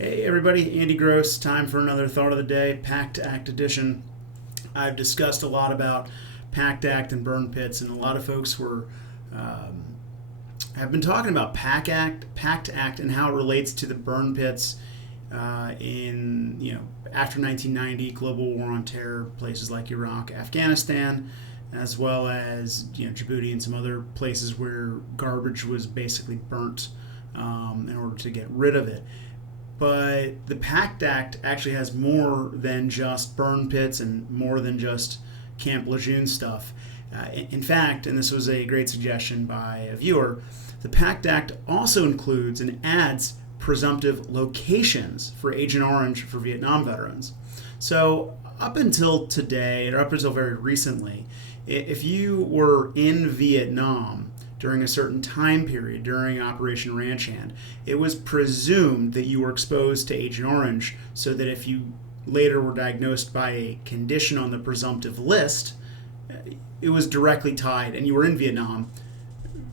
Hey everybody, Andy Gross. Time for another Thought of the Day, PACT Act edition. I've discussed a lot about PACT Act and burn pits, and a lot of folks have been talking about PACT Act, and how it relates to the burn pits after 1990, global war on terror, places like Iraq, Afghanistan, as well as Djibouti and some other places where garbage was basically burnt in order to get rid of it. But the PACT Act actually has more than just burn pits and more than just Camp Lejeune stuff. In fact, and this was a great suggestion by a viewer, the PACT Act also includes and adds presumptive locations for Agent Orange for Vietnam veterans. So up until today, or up until very recently, if you were in Vietnam during a certain time period during Operation Ranch Hand, it was presumed that you were exposed to Agent Orange, so that if you later were diagnosed by a condition on the presumptive list, it was directly tied, and you were in Vietnam.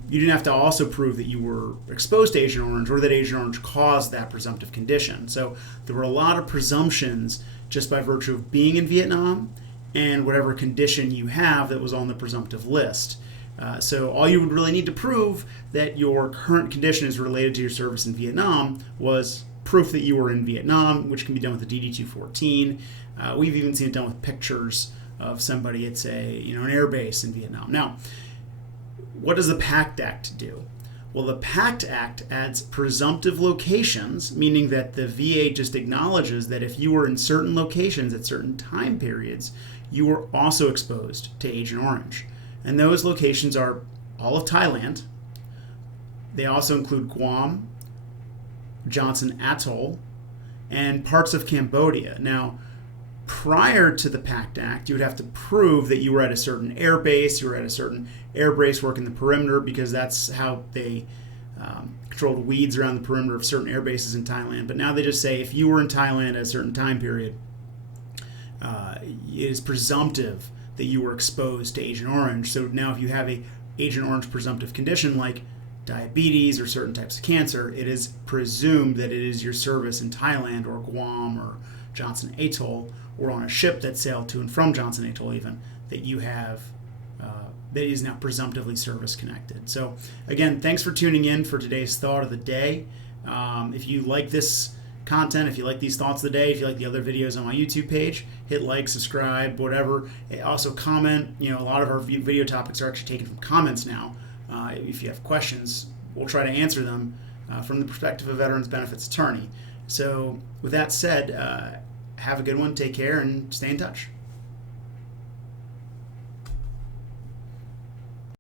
You didn't have to also prove that you were exposed to Agent Orange or that Agent Orange caused that presumptive condition. So there were a lot of presumptions just by virtue of being in Vietnam and whatever condition you have that was on the presumptive list. So all you would really need to prove that your current condition is related to your service in Vietnam was proof that you were in Vietnam, which can be done with the DD-214. We've even seen it done with pictures of somebody at, say, an air base in Vietnam. Now, what does the PACT Act do? Well, the PACT Act adds presumptive locations, meaning that the VA just acknowledges that if you were in certain locations at certain time periods, you were also exposed to Agent Orange. And those locations are all of Thailand. They also include Guam, Johnston Atoll, and parts of Cambodia. Now, prior to the PACT Act, you would have to prove that you were at a certain air base, you were at a certain air base working the perimeter, because that's how they controlled weeds around the perimeter of certain air bases in Thailand. But now they just say if you were in Thailand at a certain time period, it is presumptive that you were exposed to Agent Orange. So now if you have a Agent Orange presumptive condition like diabetes or certain types of cancer, it is presumed that it is your service in Thailand or Guam or Johnston Atoll, or on a ship that sailed to and from Johnston Atoll even, that you have that is now presumptively service connected. So again, thanks for tuning in for today's Thought of the Day. If you like this content, if you like these thoughts of the day, if you like the other videos on my YouTube page, hit like, subscribe, whatever. Also comment. A lot of our video topics are actually taken from comments now. If you have questions, we'll try to answer them from the perspective of a Veterans Benefits attorney. So with that said, have a good one, take care, and stay in touch.